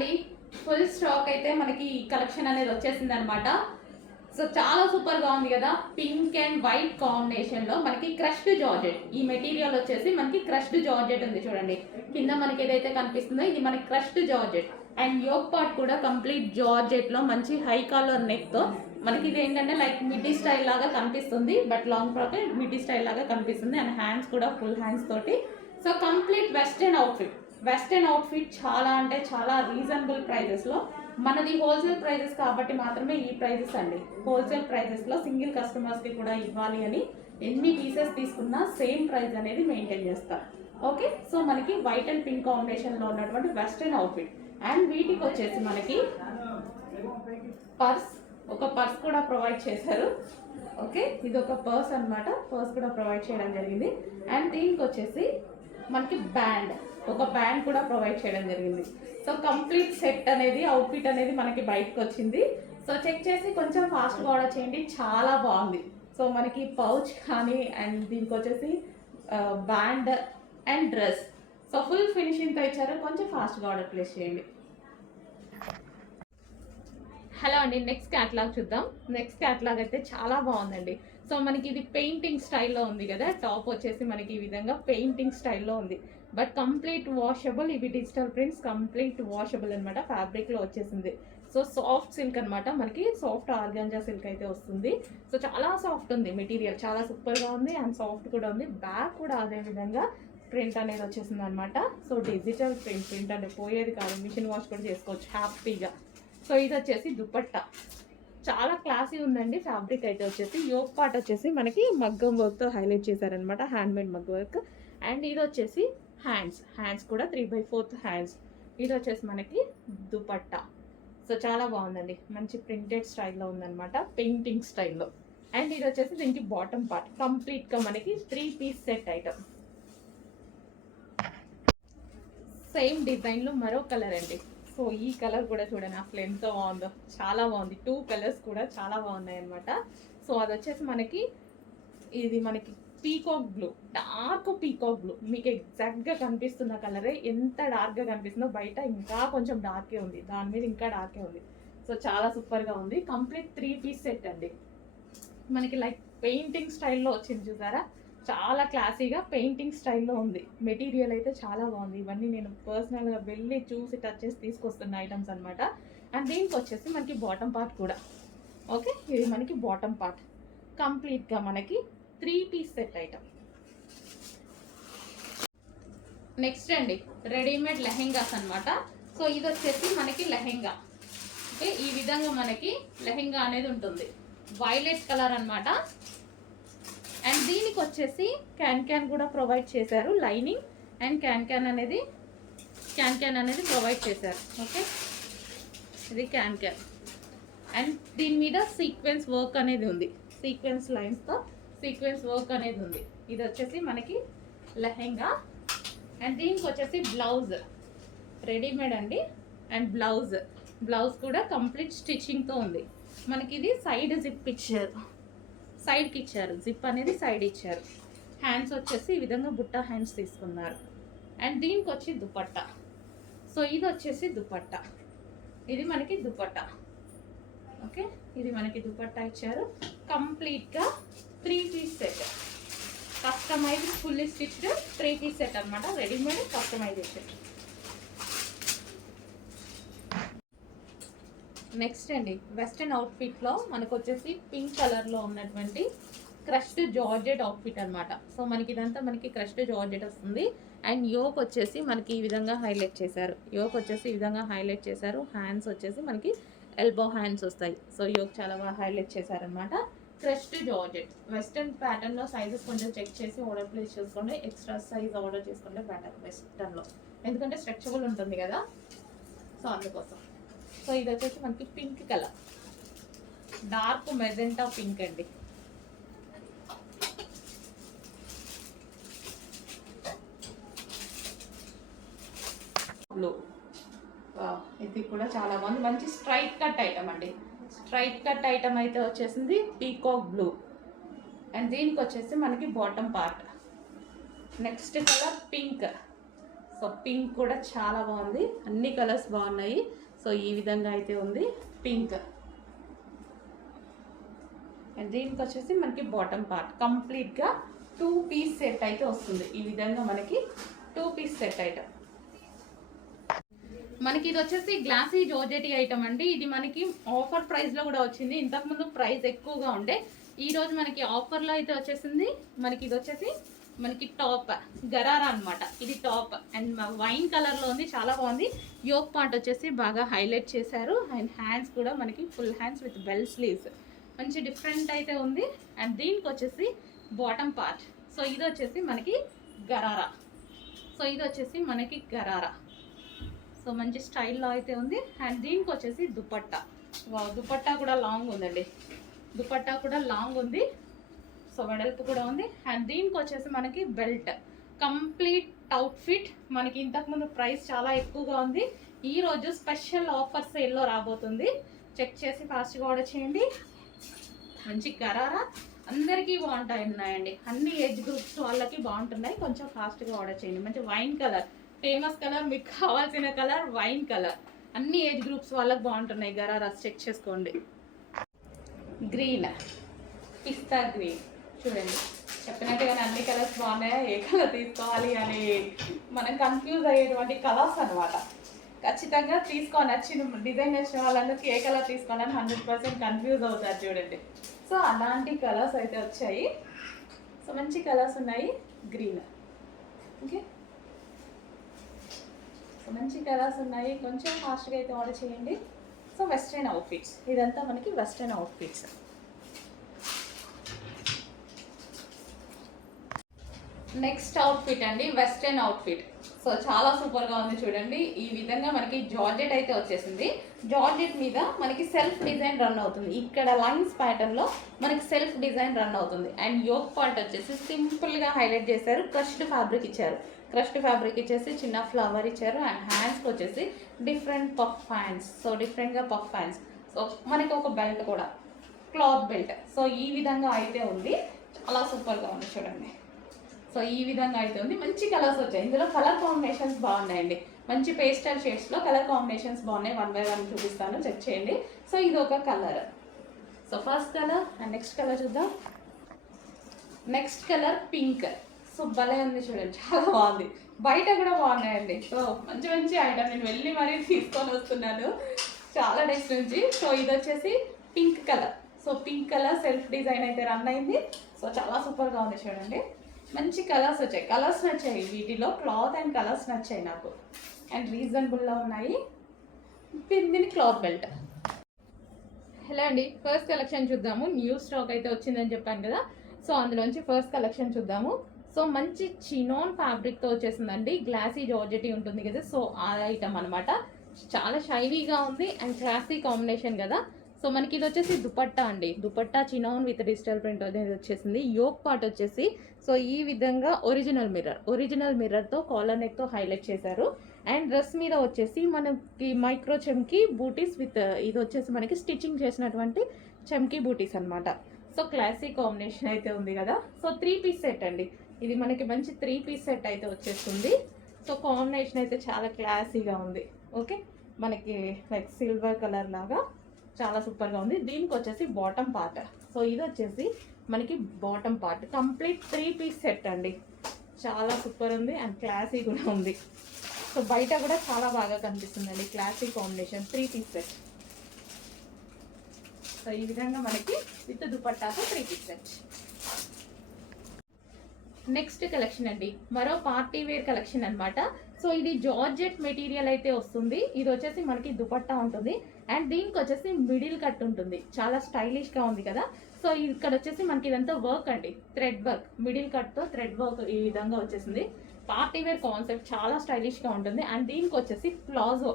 అండి full stock అయితే మనకి కలెక్షన్ అనేది వచ్చేసింది అనమాట సో చాలా సూపర్గా ఉంది కదా. పింక్ అండ్ వైట్ కాంబినేషన్లో మనకి క్రష్డ్ జార్జెట్ ఈ మెటీరియల్ వచ్చేసి మనకి క్రష్డ్ జార్జెట్ ఉంది చూడండి. కింద మనకి ఏదైతే కనిపిస్తుందో ఇది మనకి crushed georgette and yoke part కూడా కంప్లీట్ జార్జెట్లో మంచి హై కాలర్ నెక్తో మనకి ఇది ఏంటంటే లైక్ మిడ్డీ స్టైల్ లాగా కనిపిస్తుంది. But long frock middy style లాగా కనిపిస్తుంది. అండ్ హ్యాండ్స్ కూడా ఫుల్ హ్యాండ్స్ తోటి. So complete western outfit western outfit చాలా అంటే చాలా రీజనబుల్ ప్రైజెస్లో మనది హోల్సేల్ ప్రైజెస్ కాబట్టి మాత్రమే ఈ ప్రైజెస్ అండి. హోల్సేల్ ప్రైజెస్లో సింగిల్ కస్టమర్స్కి కూడా ఇవ్వాలి అని ఎన్ని పీసెస్ తీసుకున్నా సేమ్ ప్రైస్ అనేది మెయింటైన్ చేస్తారు ఓకే సో మనకి వైట్ అండ్ పింక్ కాంబినేషన్లో ఉన్నటువంటి వెస్ట్రన్ అవుట్ఫిట్ అండ్ వీటికి వచ్చేసి మనకి పర్స్ ఒక పర్స్ కూడా ప్రొవైడ్ చేశారు. ఓకే ఇది ఒక పర్స్ అన్నమాట. పర్స్ కూడా ప్రొవైడ్ చేయడం జరిగింది. అండ్ దీనికి వచ్చేసి మనకి బ్యాండ్ ఒక బ్యాండ్ కూడా ప్రొవైడ్ చేయడం జరిగింది. సో కంప్లీట్ సెట్ అనేది అవుట్ఫిట్ అనేది మనకి బయటకు వచ్చింది. సో చెక్ చేసి కొంచెం ఫాస్ట్గా ఆర్డర్ చేయండి. చాలా బాగుంది. సో మనకి పౌచ్ కానీ అండ్ దీనికి వచ్చేసి band and dress so full ఫినిషింగ్తో ఇచ్చారు. కొంచెం ఫాస్ట్గా ఆర్డర్ ప్లేస్ చేయండి. హలో అండి. నెక్స్ట్ క్యాట్లాగ్ చూద్దాం. నెక్స్ట్ క్యాట్లాగ్ అయితే చాలా బాగుందండి. సో మనకి ఇది పెయింటింగ్ స్టైల్లో ఉంది కదా. టాప్ వచ్చేసి మనకి ఈ విధంగా పెయింటింగ్ స్టైల్లో ఉంది. బట్ కంప్లీట్ వాషబుల్ ఇవి డిజిటల్ ప్రింట్స్ కంప్లీట్ వాషబుల్ అనమాట ఫ్యాబ్రిక్లో వచ్చేసింది. సో సాఫ్ట్ సిల్క్ అనమాట మనకి సాఫ్ట్ ఆర్గాంజా సిల్క్ అయితే వస్తుంది. సో చాలా సాఫ్ట్ ఉంది మెటీరియల్ చాలా సూపర్గా ఉంది అండ్ సాఫ్ట్ కూడా ఉంది. బ్యాక్ కూడా అదే విధంగా ప్రింట్ అనేది వచ్చేసింది అనమాట సో డిజిటల్ ప్రింట్ ప్రింట్ అంటే పోయేది కాదు మిషన్ వాష్ కూడా చేసుకోవచ్చు హ్యాపీగా. సో ఇది వచ్చేసి దుపట్టా. చాలా క్లాసీ ఉందండి ఫ్యాబ్రిక్ అయితే వచ్చేసి. యోగ్ పార్ట్ వచ్చేసి మనకి మగ్గం వర్క్తో హైలైట్ చేశారనమాట హ్యాండ్ మేడ్ వర్క్ అండ్ ఇది వచ్చేసి హ్యాండ్స్ హ్యాండ్స్ కూడా త్రీ బై ఫోర్త్ హ్యాండ్స్ ఇది వచ్చేసి మనకి దుపట్టా. సో చాలా బాగుందండి. మంచి ప్రింటెడ్ స్టైల్లో ఉందన్నమాట. పెయింటింగ్ స్టైల్లో అండ్ ఇది వచ్చేసి దీనికి బాటమ్ పార్ట్ కంప్లీట్గా మనకి three piece set item same డిజైన్లో మరో కలర్ అండి. సో ఈ కలర్ కూడా చూడండి. అసలు ఎంత బాగుందో. చాలా బాగుంది. టూ కలర్స్ కూడా చాలా బాగున్నాయి అనమాట సో అది వచ్చేసి మనకి ఇది మనకి peacock blue dark peacock blue మీకు ఎగ్జాక్ట్గా కనిపిస్తున్న కలరే ఎంత డార్క్గా కనిపిస్తుందో బయట ఇంకా కొంచెం డార్కే ఉంది. దాని మీద ఇంకా డార్కే ఉంది. సో చాలా సూపర్గా ఉంది. కంప్లీట్ త్రీ పీస్ సెట్ అండి. మనకి లైక్ పెయింటింగ్ స్టైల్లో వచ్చింది చూసారా? చాలా క్లాసీగా పెయింటింగ్ స్టైల్లో ఉంది. మెటీరియల్ అయితే చాలా బాగుంది. ఇవన్నీ నేను పర్సనల్గా వెళ్ళి చూసి టచ్ చేసి తీసుకొస్తున్న ఐటమ్స్ అనమాట అండ్ దీనికి వచ్చేసి మనకి బాటమ్ పార్ట్ కూడా. ఓకే ఇది మనకి బాటమ్ పార్ట్ కంప్లీట్గా మనకి three piece set item. Next అండి రెడీమేడ్ లెహెంగాస్ అనమాట సో ఇది వచ్చేసి మనకి లెహెంగా. ఓకే ఈ విధంగా మనకి లెహెంగా అనేది ఉంటుంది. వైలెట్ కలర్ అనమాట అండ్ దీనికి వచ్చేసి క్యాన్ క్యాన్ కూడా ప్రొవైడ్ చేశారు లైనింగ్ అండ్ క్యాన్ క్యాన్ అనేది క్యాన్ క్యాన్ అనేది ప్రొవైడ్ చేశారు. ఓకే ఇది క్యాన్ క్యాన్ అండ్ దీని మీద సీక్వెన్స్ వర్క్ అనేది ఉంది. సీక్వెన్స్ లైన్స్తో సీక్వెన్స్ వర్క్ అనేది ఉంది. ఇది వచ్చేసి మనకి లెహెంగా అండ్ దీనికి వచ్చేసి బ్లౌజ్. రెడీమేడ్ అండి. And blouse. బ్లౌజ్ కూడా కంప్లీట్ స్టిచ్చింగ్తో ఉంది. మనకి ఇది సైడ్ జిప్ ఇచ్చారు. సైడ్కి ఇచ్చారు. జిప్ అనేది సైడ్ ఇచ్చారు. హ్యాండ్స్ వచ్చేసి ఈ విధంగా బుట్ట హ్యాండ్స్ తీసుకున్నారు. అండ్ దీనికి వచ్చి దుపట్టా. సో ఇది వచ్చేసి దుపట్టా. ఇది మనకి దుపట్టా. ఓకే? ఇది మనకి దుపట్టా ఇచ్చారు. కంప్లీట్గా three piece set customise fully stitched three piece set అనమాట రెడీమేడ్ కస్టమైజేషన్ నెక్స్ట్ అండి వెస్ట్రన్ అవుట్ఫిట్లో మనకు వచ్చేసి పింక్ కలర్లో ఉన్నటువంటి క్రష్డ్ జార్జెట్ అవుట్ఫిట్ అనమాట సో మనకి ఇదంతా మనకి క్రష్డ్ జార్జెట్ వస్తుంది. అండ్ యోక్ వచ్చేసి మనకి ఈ విధంగా హైలైట్ చేశారు. యోక్ వచ్చేసి ఈ విధంగా హైలైట్ చేశారు. హ్యాండ్స్ వచ్చేసి మనకి ఎల్బో హ్యాండ్స్ వస్తాయి. సో యోక్ చాలా బాగా హైలైట్ చేశారనమాట క్రష్డ్ జార్జెట్ వెస్ట్రన్ ప్యాటర్న్లో సైజెస్ కొంచెం చెక్ చేసి ఆర్డర్ ప్లేస్ చేసుకోండి. ఎక్స్ట్రా సైజ్ ఆర్డర్ చేసుకుంటే బెటర్ వెస్ట్రన్లో ఎందుకంటే స్ట్రెచబుల్ ఉంటుంది కదా. సో అందుకోసం. సో ఇది వచ్చేసి మనకి pink colour dark magenta pink అండి. బ్లూ ఇది కూడా చాలా బాగుంది. మంచి స్ట్రైట్ కట్ ఐటమ్ అండి. స్ట్రైట్ కట్ ఐటమ్ అయితే వచ్చేసింది పీకాక్ బ్లూ. అండ్ దీనికి వచ్చేసి మనకి bottom part. Next colour pink so pink కూడా చాలా బాగుంది. అన్ని కలర్స్ బాగున్నాయి. సో ఈ విధంగా అయితే ఉంది పింక్ అండ్ దీనికి వచ్చేసి మనకి బాటమ్ పార్ట్. కంప్లీట్గా టూ పీస్ సెట్ అయితే వస్తుంది. ఈ విధంగా మనకి టూ పీస్ సెట్ ఐటమ్ మనకి ఇది వచ్చేసి గ్లాసీ జోజెటీ ఐటమ్ అండి. ఇది మనకి ఆఫర్ ప్రైస్లో కూడా వచ్చింది. ఇంతకుముందు ప్రైస్ ఎక్కువగా ఉండే. ఈ రోజు మనకి ఆఫర్లో అయితే వచ్చేసింది. మనకి ఇది వచ్చేసి మనకి టాప్ గరారా అన్నమాట. ఇది టాప్ అండ్ వైన్ కలర్లో ఉంది. చాలా బాగుంది. యోక్ పార్ట్ వచ్చేసి బాగా హైలైట్ చేశారు. అండ్ హ్యాండ్స్ కూడా మనకి full hands with bell sleeves. మంచి డిఫరెంట్ అయితే ఉంది. అండ్ దీనికి వచ్చేసి బాటమ్ పార్ట్. సో ఇది వచ్చేసి మనకి గరారా. సో ఇది వచ్చేసి మనకి గరారా. సో మంచి స్టైల్లో అయితే ఉంది. అండ్ దీనికి వచ్చేసి దుపట్టా. వా దుపట్టా కూడా లాంగ్ ఉందండి. దుపట్టా కూడా లాంగ్ ఉంది. సో వెడల్పు కూడా ఉంది. అండ్ దీనికి వచ్చేసి మనకి బెల్ట్ కంప్లీట్ అవుట్ఫిట్ మనకి ఇంతకుముందు ప్రైస్ చాలా ఎక్కువగా ఉంది. ఈ రోజు స్పెషల్ ఆఫర్ సేల్లో రాబోతుంది. చెక్ చేసి ఫాస్ట్గా ఆర్డర్ చేయండి. మంచి గరారా. అందరికీ బాగుంటాయి ఉన్నాయండి. అన్ని ఏజ్ గ్రూప్స్ వాళ్ళకి బాగుంటున్నాయి. కొంచెం ఫాస్ట్గా ఆర్డర్ చేయండి. మంచి వైన్ కలర్ ఫేమస్ కలర్ మీకు కావాల్సిన కలర్ వైన్ కలర్. అన్ని ఏజ్ గ్రూప్స్ వాళ్ళకి బాగుంటున్నాయి. గరారాస్ చెక్ చేసుకోండి. గ్రీన్ పిస్తా గ్రీన్ చూడండి. చెప్పినట్టుగానే అన్ని కలర్స్ బాగున్నాయా? ఏ కలర్ తీసుకోవాలి అని మనం కన్ఫ్యూజ్ అయ్యేటువంటి కలర్స్ అనమాట ఖచ్చితంగా తీసుకొని నచ్చిన డిజైన్ నచ్చిన వాళ్ళందరికీ ఏ కలర్ తీసుకోవాలని హండ్రెడ్ పర్సెంట్ కన్ఫ్యూజ్ అవుతారు చూడండి. సో అలాంటి కలర్స్ అయితే వచ్చాయి. సో మంచి కలర్స్ ఉన్నాయి. గ్రీన్ ఓకే మంచి కలర్స్ ఉన్నాయి. కొంచెం ఫాస్ట్గా అయితే ఆర్డర్ చేయండి. సో వెస్ట్రన్ అవుట్ఫిట్స్ ఇదంతా మనకి వెస్ట్రన్ అవుట్ఫిట్స్ నెక్స్ట్ అవుట్ఫిట్ అండి వెస్ట్రన్ అవుట్ఫిట్ సో చాలా సూపర్గా ఉంది చూడండి. ఈ విధంగా మనకి జార్జెట్ అయితే వచ్చేసింది. జార్జెట్ మీద మనకి సెల్ఫ్ డిజైన్ రన్ అవుతుంది. ఇక్కడ లైన్స్ ప్యాటర్న్లో మనకి సెల్ఫ్ డిజైన్ రన్ అవుతుంది. అండ్ యోక్ పాయింట్ వచ్చేసి సింపుల్గా హైలైట్ చేశారు. క్రష్డ్ ఫ్యాబ్రిక్ ఇచ్చారు. క్రష్డ్ ఫ్యాబ్రిక్ ఇచ్చేసి చిన్న ఫ్లవర్ ఇచ్చారు అండ్ హ్యాండ్స్కి వచ్చేసి డిఫరెంట్ పఫ్ హ్యాండ్స్ సో డిఫరెంట్గా పఫ్ హ్యాండ్స్ సో మనకి ఒక బెల్ట్ కూడా. Cloth belt. సో ఈ విధంగా అయితే ఉంది. చాలా సూపర్గా ఉంది చూడండి. సో ఈ విధంగా అయితే ఉంది. మంచి కలర్స్ వచ్చాయి. ఇందులో కలర్ కాంబినేషన్స్ బాగున్నాయండి. మంచి పేస్టల్ షేడ్స్లో కలర్ కాంబినేషన్స్ బాగున్నాయి. వన్ బై వన్ చూపిస్తాను. చెక్ చేయండి. సో ఇది ఒక colour. So first colour and next colour చూద్దాం. Next colour pink. సో భలే ఉంది చూడండి చాలా బాగుంది. బయట కూడా బాగున్నాయండి. సో మంచి మంచి ఐటమ్ నేను వెళ్ళి మరీ తీసుకొని వస్తున్నాను. చాలా డేస్ నుంచి. సో ఇది వచ్చేసి pink colour so pink colour self design అయితే రన్ అయింది. సో చాలా సూపర్గా ఉంది చూడండి. మంచి కలర్స్ వచ్చాయి. కలర్స్ నచ్చాయి వీటిలో. క్లాత్ అండ్ కలర్స్ నచ్చాయి నాకు. అండ్ రీజనబుల్లో ఉన్నాయి. పిందిని క్లాత్ బెల్ట్ హలో అండి. ఫస్ట్ కలెక్షన్ చూద్దాము. న్యూ స్టాక్ అయితే వచ్చిందని చెప్పాను కదా. సో అందులోంచి ఫస్ట్ కలెక్షన్ చూద్దాము. సో మంచి చినోన్ ఫ్యాబ్రిక్తో వచ్చేసిందండి. గ్లాసీ జార్జెటీ ఉంటుంది కదా. సో ఆ ఐటమ్ అనమాట చాలా షైనీగా ఉంది అండ్ క్లాసీ కాంబినేషన్ కదా. సో మనకి ఇది వచ్చేసి దుపట్టా అండి. Dupatta chinon with digital print అనేది వచ్చేసింది. యోక్ పార్ట్ వచ్చేసి సో ఈ విధంగా ఒరిజినల్ మిర్రర్ ఒరిజినల్ మిర్రర్తో కాలర్ నెక్తో హైలైట్ చేశారు. అండ్ డ్రెస్ మీద వచ్చేసి మనకి మైక్రో చెమ్కి బూటీస్ విత్ ఇది వచ్చేసి మనకి స్టిచ్చింగ్ చేసినటువంటి చెమ్కి బూటీస్ అనమాట సో క్లాసిక్ కాంబినేషన్ అయితే ఉంది కదా. సో త్రీ పీస్ సెట్ అండి. ఇది మనకి మంచి త్రీ పీస్ సెట్ అయితే వచ్చేస్తుంది. సో కాంబినేషన్ అయితే చాలా క్లాసీగా ఉంది. ఓకే మనకి లైక్ సిల్వర్ కలర్ లాగా చాలా సూపర్గా ఉంది. దీనికి వచ్చేసి బాటమ్ పార్ట్ సో ఇది వచ్చేసి మనకి bottom part complete three piece set అండి. చాలా సూపర్ ఉంది అండ్ క్లాసీ కూడా ఉంది. సో బయట కూడా చాలా బాగా కనిపిస్తుందండి. Classy combination three piece set so ఈ విధంగా మనకి with దుపట్టాతో three piece set next collection అండి. మరో పార్టీ వేర్ కలెక్షన్ అనమాట సో ఇది జార్జెట్ మెటీరియల్ అయితే వస్తుంది. ఇది వచ్చేసి మనకి దుపట్టా ఉంటుంది. అండ్ దీనికి వచ్చేసి మిడిల్ కట్ ఉంటుంది. చాలా స్టైలిష్గా ఉంది కదా. సో ఇక్కడ వచ్చేసి మనకి ఇదంతా వర్క్ అండి. Thread work. మిడిల్ కట్తో థ్రెడ్ వర్క్ ఈ విధంగా వచ్చేసింది. పార్టీ వేర్ కాన్సెప్ట్ చాలా స్టైలిష్గా ఉంటుంది. అండ్ దీనికి వచ్చేసి ప్లాజో.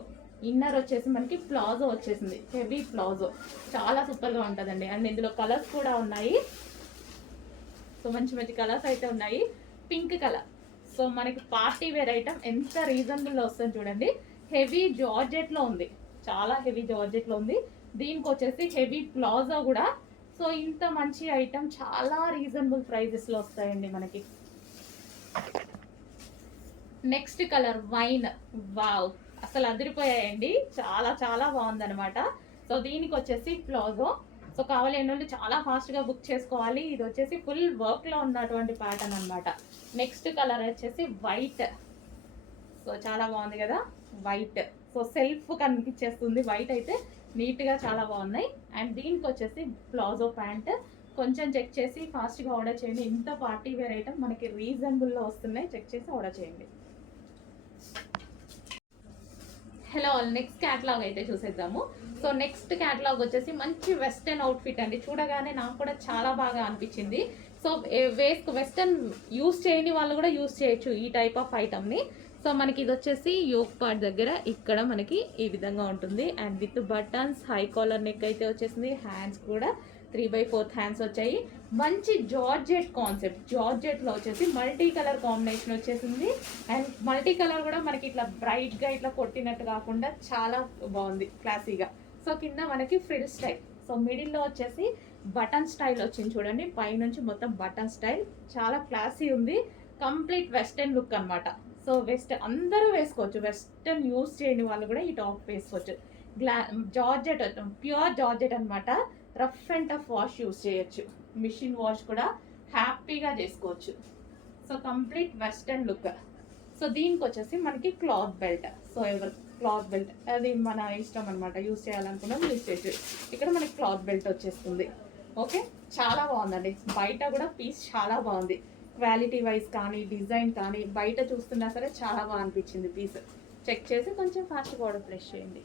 ఇన్నర్ వచ్చేసి మనకి ప్లాజో వచ్చేసింది. Heavy palazzo. చాలా సూపర్గా ఉంటుందండి. అండ్ ఇందులో కలర్స్ కూడా ఉన్నాయి. సో మంచి మంచి కలర్స్ అయితే ఉన్నాయి. పింక్ కలర్ సో మనకి పార్టీ వేర్ ఐటమ్ ఎంత రీజనబుల్ వస్తుంది చూడండి. హెవీ జార్జెట్లో ఉంది. చాలా హెవీ జార్జెట్లో ఉంది. దీనికి వచ్చేసి హెవీ ప్లాజో కూడా. సో ఇంత మంచి ఐటమ్ చాలా రీజనబుల్ ప్రైజెస్లో వస్తాయండి మనకి. నెక్స్ట్ కలర్ వైన్ వావ్ అసలు అదిరిపోయాయండి. చాలా చాలా బాగుందనమాట సో దీనికి వచ్చేసి ప్లాజో సో కావాలి ఏంటంటే చాలా ఫాస్ట్గా బుక్ చేసుకోవాలి. ఇది వచ్చేసి ఫుల్ వర్క్లో ఉన్నటువంటి ప్యాటర్న్ అన్నమాట. నెక్స్ట్ కలర్ వచ్చేసి వైట్. సో చాలా బాగుంది కదా? వైట్. సో సెల్ఫ్ కనిపించేస్తుంది వైట్ అయితే నీట్గా చాలా బాగున్నాయి. అండ్ దీనికి వచ్చేసి ప్లాజో ప్యాంట్. కొంచెం చెక్ చేసి ఫాస్ట్గా ఆర్డర్ చేయండి. ఇంత పార్టీ వేర్ ఐటమ్ మనకి రీజనబుల్లో వస్తున్నాయి. చెక్ చేసి ఆర్డర్ చేయండి. హలో నెక్స్ట్ క్యాటలాగ్ అయితే చూసేద్దాము. సో నెక్స్ట్ క్యాటలాగ్ వచ్చేసి మంచి వెస్టర్న్ అవుట్ఫిట్ అండి. చూడగానే నాకు కూడా చాలా బాగా అనిపించింది. సో వేస్ట్ వెస్టర్న్ యూస్ చేయని వాళ్ళు కూడా యూస్ చేయొచ్చు ఈ టైప్ ఆఫ్ ఐటమ్ని సో మనకి ఇది వచ్చేసి యోగ్ పార్ట్ దగ్గర ఇక్కడ మనకి ఈ విధంగా ఉంటుంది. And with buttons high collar neck అయితే వచ్చేసింది. హ్యాండ్స్ కూడా త్రీ బై ఫోర్త్ హ్యాండ్స్ వచ్చాయి. మంచి జార్జెట్ కాన్సెప్ట్. జార్జెట్లో వచ్చేసి మల్టీ కలర్ కాంబినేషన్ వచ్చేసింది. అండ్ మల్టీ కలర్ కూడా మనకి ఇట్లా బ్రైట్గా ఇట్లా కొట్టినట్టు కాకుండా చాలా బాగుంది క్లాసీగా. సో కింద మనకి ఫ్రిల్ స్టైల్. సో మిడిల్లో వచ్చేసి బటన్ స్టైల్ వచ్చింది చూడండి. పైనుంచి మొత్తం బటన్ స్టైల్. చాలా క్లాసీ ఉంది. కంప్లీట్ వెస్టర్న్ లుక్ అనమాట సో వెస్టర్న్ అందరూ వేసుకోవచ్చు. వెస్టర్న్ యూస్ చేయని వాళ్ళు కూడా ఈ టాప్ వేసుకోవచ్చు. గ్లా జార్జెట్ ప్యూర్ జార్జెట్ అనమాట rough and tough wash use చేయొచ్చు. మిషన్ వాష్ కూడా హ్యాపీగా చేసుకోవచ్చు. So complete western look. So దీనికి వచ్చేసి మనకి క్లాత్ బెల్ట్. సో ఎవరు క్లాత్ బెల్ట్ అది మన ఇష్టం అనమాట యూస్ చేయాలనుకున్నాం యూస్ చేయొచ్చు. ఇక్కడ మనకి క్లాత్ బెల్ట్ వచ్చేస్తుంది. ఓకే? చాలా బాగుందండి. బయట కూడా పీస్ చాలా బాగుంది. క్వాలిటీ వైజ్ కానీ డిజైన్ కానీ బయట చూస్తున్నా సరే చాలా బాగా అనిపించింది పీస్. చెక్ చేసి కొంచెం ఫాస్ట్గా కూడా ఫ్రెష్ చేయండి.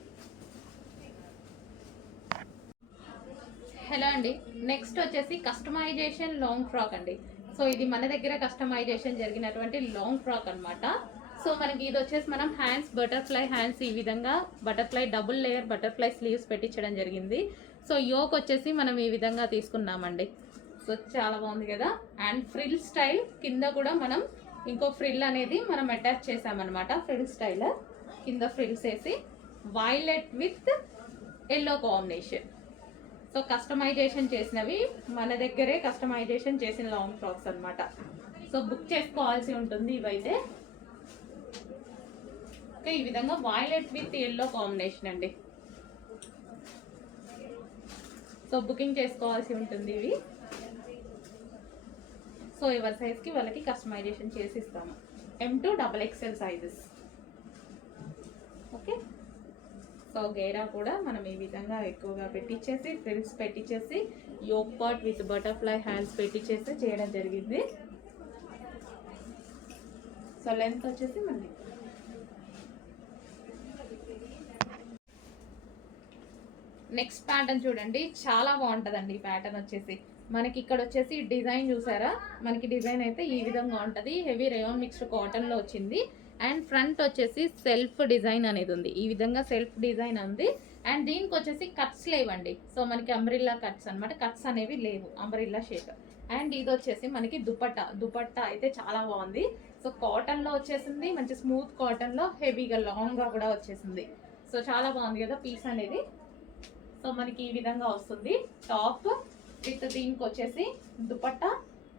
హలో అండి. నెక్స్ట్ వచ్చేసి కస్టమైజేషన్ లాంగ్ ఫ్రాక్ అండి. సో ఇది మన దగ్గర కస్టమైజేషన్ జరిగినటువంటి లాంగ్ ఫ్రాక్ అనమాట సో మనకి ఇది వచ్చేసి మనం హ్యాండ్స్ బటర్ఫ్లై హ్యాండ్స్ ఈ విధంగా butterfly double layer butterfly sleeves పెట్టించడం జరిగింది. సో యోక్ వచ్చేసి మనం ఈ విధంగా తీసుకున్నామండి. సో చాలా బాగుంది కదా. అండ్ ఫ్రిల్ స్టైల్ కింద కూడా మనం ఇంకో ఫ్రిల్ అనేది మనం అటాచ్ చేసామన్నమాట ఫ్రిల్ స్టైల్ కింద ఫ్రిల్స్ వేసి violet with yellow combination. So customisation చేసినవి మన దగ్గరే కస్టమైజేషన్ చేసిన లాంగ్ ఫ్రాక్స్ అనమాట సో బుక్ చేసుకోవాల్సి ఉంటుంది ఇవైతే. ఓకే ఈ విధంగా వైలెట్ విత్ ఎల్లో కాంబినేషన్ అండి. సో బుకింగ్ చేసుకోవాల్సి ఉంటుంది ఇవి. సో ఎవరి సైజ్కి వాళ్ళకి కస్టమైజేషన్ చేసి ఇస్తాము. M to double XL sizes okay? So గేరా కూడా మనం ఈ విధంగా ఎక్కువగా పెట్టించేసి frills పెట్టించేసి yoke part with butterfly hands పెట్టించేసి చేయడం జరిగింది. సో లెంత్ వచ్చేసి మనకి నెక్స్ట్ ప్యాటర్న్ చూడండి చాలా బాగుంటుందండి ఈ ప్యాటర్న్ వచ్చేసి. మనకి ఇక్కడ వచ్చేసి డిజైన్ చూసారా? మనకి డిజైన్ అయితే ఈ విధంగా ఉంటుంది. హెవీ రేయాన్ మిక్స్డ్ కాటన్లో వచ్చింది. అండ్ ఫ్రంట్ వచ్చేసి సెల్ఫ్ డిజైన్ అనేది ఉంది. ఈ విధంగా సెల్ఫ్ డిజైన్ ఉంది. అండ్ దీనికి వచ్చేసి కట్స్ లేవండి. సో మనకి అంబ్రిల్లా కట్స్ అన్నమాట. కట్స్ అనేవి లేవు. Umbrella shape. అండ్ ఇది వచ్చేసి మనకి దుపట్టా. దుపట్టా అయితే చాలా బాగుంది. సో కాటన్లో వచ్చేసింది. మంచి స్మూత్ కాటన్లో హెవీగా లాంగ్గా కూడా వచ్చేసింది. సో చాలా బాగుంది కదా పీస్ అనేది. సో మనకి ఈ విధంగా వస్తుంది. టాప్ విత్ దీనికి వచ్చేసి దుపట్టా.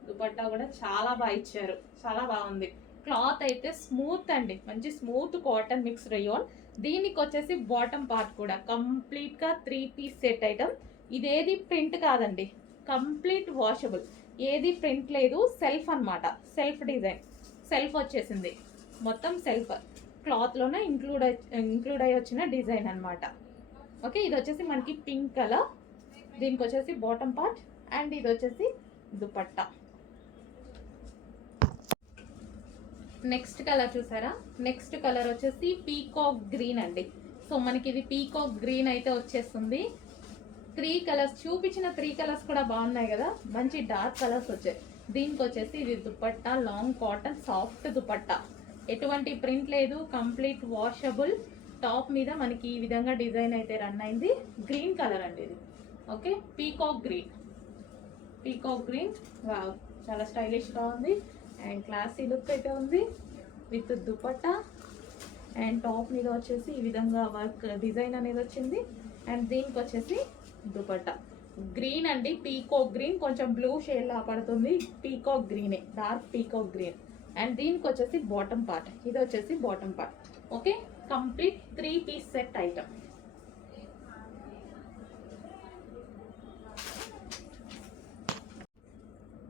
దుపట్టా కూడా చాలా బాగా ఇచ్చారు. చాలా బాగుంది. క్లాత్ అయితే స్మూత్ అండి. మంచి స్మూత్ కాటన్ మిక్స్ రయోన్. దీనికి వచ్చేసి బాటమ్ పార్ట్ కూడా. కంప్లీట్గా త్రీ పీస్ సెట్ ఐటమ్. ఇదేది ప్రింట్ కాదండి. Complete washable. ఏది ప్రింట్ లేదు. సెల్ఫ్ అన్నమాట. Self design. సెల్ఫ్ వచ్చేసింది. మొత్తం సెల్ఫ్. క్లాత్లోనే ఇంక్లూడ్ ఇంక్లూడ్ అయ్యి వచ్చిన డిజైన్ అన్నమాట. ఓకే ఇది వచ్చేసి మనకి పింక్ కలర్. దీనికి వచ్చేసి బాటమ్ పార్ట్. అండ్ ఇది వచ్చేసి దుపట్టా. నెక్స్ట్ కలర్ చూసారా? నెక్స్ట్ కలర్ వచ్చేసి పీకాక్ గ్రీన్ అండి. సో మనకి ఇది పీకాక్ గ్రీన్ అయితే వచ్చేస్తుంది. త్రీ కలర్స్ చూపించిన త్రీ కలర్స్ కూడా బాగున్నాయి కదా. మంచి డార్క్ కలర్స్ వచ్చాయి. దీనికి వచ్చేసి ఇది dupatta long cotton soft dupatta. ఎటువంటి ప్రింట్ లేదు కంప్లీట్ వాషబుల్ టాప్ మీద మనకి ఈ విధంగా డిజైన్ అయితే రన్ అయింది. గ్రీన్ కలర్ అండి ఇది. Okay peacock green peacock green wow చాలా స్టైలిష్గా ఉంది. అండ్ క్లాసీ లుక్ అయితే ఉంది విత్ దుపట్టా అండ్ టాప్ మీద వచ్చేసి ఈ విధంగా వర్క్ డిజైన్ అనేది వచ్చింది. అండ్ దీనికి వచ్చేసి దుపట్టా గ్రీన్ అండి పీకాక్ గ్రీన్ కొంచెం బ్లూ షేడ్ లా పడుతుంది. పీకాక్ గ్రీనే డార్క్ పీకాక్ గ్రీన్ అండ్ దీనికి వచ్చేసి బాటమ్ పార్ట్ ఇది వచ్చేసి bottom part okay complete three piece set item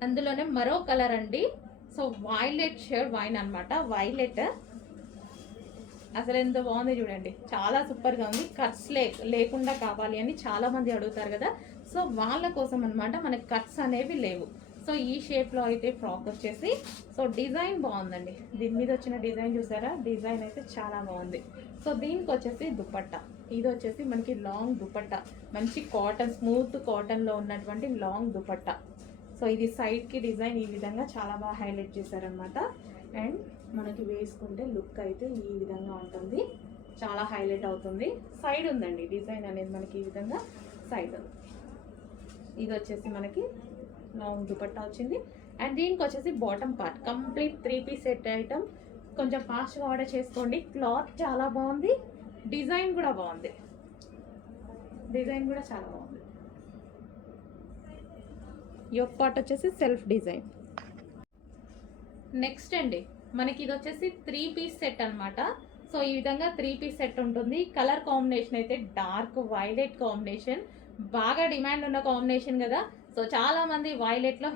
అందులోనే మరో కలర్ అండి. సో వైలెట్ షేడ్ వైన్ అనమాట వైలెట్. అసలు ఎంత బాగుంది చూడండి. చాలా సూపర్గా ఉంది. కట్స్ లే లేకుండా కావాలి అని చాలామంది అడుగుతారు కదా. సో వాళ్ళ కోసం అనమాట మనకి కట్స్ అనేవి లేవు. సో ఈ షేప్లో అయితే ఫ్రాక్ వచ్చేసి సో డిజైన్ బాగుందండి. దీని మీద వచ్చిన డిజైన్ చూసారా? డిజైన్ అయితే చాలా బాగుంది. సో దీనికి వచ్చేసి దుపట్టా. ఇది వచ్చేసి మనకి లాంగ్ దుపట్టా. మంచి కాటన్ స్మూత్ కాటన్లో ఉన్నటువంటి లాంగ్ దుపట్టా. సో ఇది సైడ్కి డిజైన్ ఈ విధంగా చాలా బాగా హైలైట్ చేశారనమాట అండ్ మనకి వేసుకుంటే లుక్ అయితే ఈ విధంగా ఉంటుంది. చాలా హైలైట్ అవుతుంది. సైడ్ ఉందండి డిజైన్ అనేది మనకి ఈ విధంగా సైడ్. ఉంది ఇది వచ్చేసి మనకి లాంగ్ దుపట్టా వచ్చింది. అండ్ దీనికి వచ్చేసి bottom part complete three piece set item. కొంచెం ఫాస్ట్గా ఆర్డర్ చేసుకోండి. క్లాత్ చాలా బాగుంది. డిజైన్ కూడా బాగుంది. డిజైన్ కూడా చాలా బాగుంది. యోక్ పార్ట్ వచ్చేసి సెల్ఫ్ డిజైన్ నెక్స్ట్ అండి. మనకి ఇది వచ్చేసి త్రీ పీస్ సెట్ అనమాట సో ఈ విధంగా త్రీ పీస్ సెట్ ఉంటుంది. కలర్ కాంబినేషన్ అయితే డార్క్ వైలెట్ కాంబినేషన్ బాగా డిమాండ్ ఉన్న కాంబినేషన్ కదా. సో చాలా మంది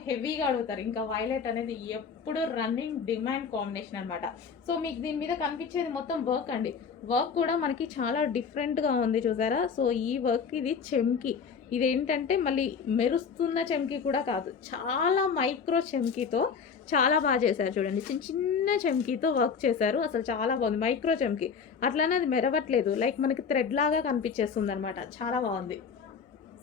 హెవీగా అడుగుతారు. ఇంకా వైలెట్ అనేది ఎప్పుడు రన్నింగ్ డిమాండ్ కాంబినేషన్ అనమాట సో మీకు దీని మీద కనిపించేది మొత్తం వర్క్ అండి. వర్క్ కూడా మనకి చాలా డిఫరెంట్గా ఉంది చూసారా? సో ఈ వర్క్ ఇది చెమ్కి. ఇదేంటంటే మళ్ళీ మెరుస్తున్న చెమ్కి కూడా కాదు చాలా మైక్రో చెమ్కీతో చాలా బాగా చేశారు చూడండి. చిన్న చిన్న చెమ్కీతో వర్క్ చేశారు. అసలు చాలా బాగుంది. మైక్రో చెమ్కి. అట్లనే అది మెరవట్లేదు. లైక్ మనకి థ్రెడ్ లాగా కనిపించేస్తుంది అనమాట చాలా బాగుంది.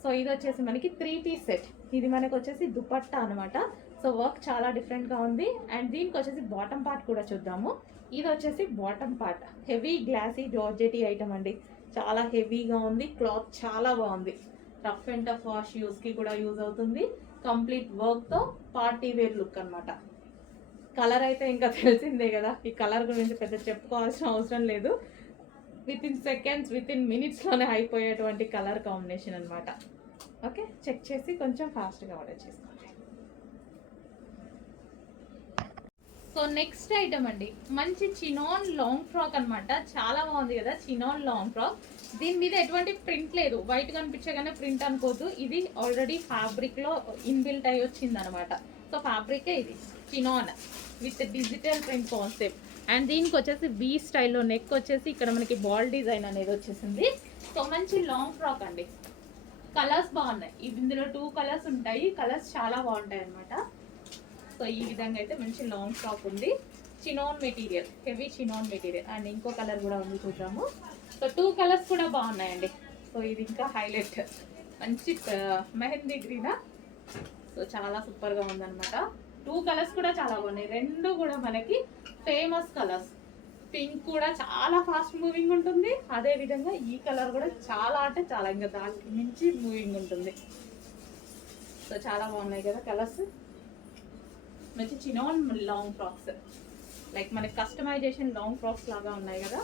సో ఇది వచ్చేసి మనకి త్రీ పీస్ సెట్. ఇది మనకు వచ్చేసి దుపట్టా అనమాట సో వర్క్ చాలా డిఫరెంట్గా ఉంది. అండ్ దీనికి వచ్చేసి బాటమ్ పార్ట్ కూడా చూద్దాము. ఇది వచ్చేసి bottom part. Heavy glossy georgette item అండి. చాలా హెవీగా ఉంది. క్లాత్ చాలా బాగుంది. రఫ్ అండ్ టఫ్ వాష్ యూస్కి కూడా యూజ్ అవుతుంది. కంప్లీట్ వర్క్తో పార్టీ వేర్ లుక్ అనమాట కలర్ అయితే ఇంకా తెలిసిందే కదా. ఈ కలర్ గురించి పెద్ద చెప్పుకోవాల్సిన అవసరం లేదు. Within seconds within మినిట్స్లోనే అయిపోయేటువంటి కలర్ కాంబినేషన్ అనమాట ఓకే చెక్ చేసి కొంచెం ఫాస్ట్గా ఆర్డర్ చేసుకోండి. సో నెక్స్ట్ ఐటమ్ అండి మంచి చినాన్ లాంగ్ ఫ్రాక్ అనమాట చాలా బాగుంది కదా చినాన్ లాంగ్ ఫ్రాక్. దీని మీద ఎటువంటి ప్రింట్ లేదు. వైట్ కనిపించగానే ప్రింట్ అనుకోవద్దు ఇది ఆల్రెడీ ఫ్యాబ్రిక్లో ఇన్బిల్ట్ అయి వచ్చింది అనమాట సో ఫ్యాబ్రికే ఇది chinon with digital print concept and దీనికి వచ్చేసి బీ స్టైల్లో నెక్ వచ్చేసి ఇక్కడ మనకి బాల్ డిజైన్ అనేది వచ్చేసింది. సో మంచి లాంగ్ ఫ్రాక్ అండి. కలర్స్ బాగున్నాయి. ఇవి ఇందులో టూ కలర్స్ ఉంటాయి. కలర్స్ చాలా బాగుంటాయి అనమాట సో ఈ విధంగా అయితే మంచి లాంగ్ ఫ్రాక్ ఉంది. Chinon material heavy chinon material and ఇంకో కలర్ కూడా ఉంది చూద్దాము. సో టూ కలర్స్ కూడా బాగున్నాయండి. సో ఇది ఇంకా హైలైట్ మంచి మెహందీ గ్రీనా సో చాలా సూపర్గా ఉందన్నమాట. టూ కలర్స్ కూడా చాలా బాగున్నాయి. రెండు కూడా మనకి ఫేమస్ కలర్స్ పింక్ కూడా చాలా ఫాస్ట్ మూవింగ్ ఉంటుంది. అదే విధంగా ఈ కలర్ కూడా చాలా అంటే చాలా. ఇంకా దానికి మించి మూవింగ్ ఉంటుంది. సో చాలా బాగున్నాయి కదా కలర్స్ మంచి చినాన్ లాంగ్ ఫ్రాక్స్ లైక్ మనకి కస్టమైజేషన్ లాంగ్ ఫ్రాక్స్ లాగా ఉన్నాయి కదా.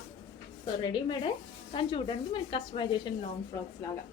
సో రెడీమేడే కానీ చూడడానికి మనకి కస్టమైజేషన్ లాంగ్ ఫ్రాక్స్ లాగా.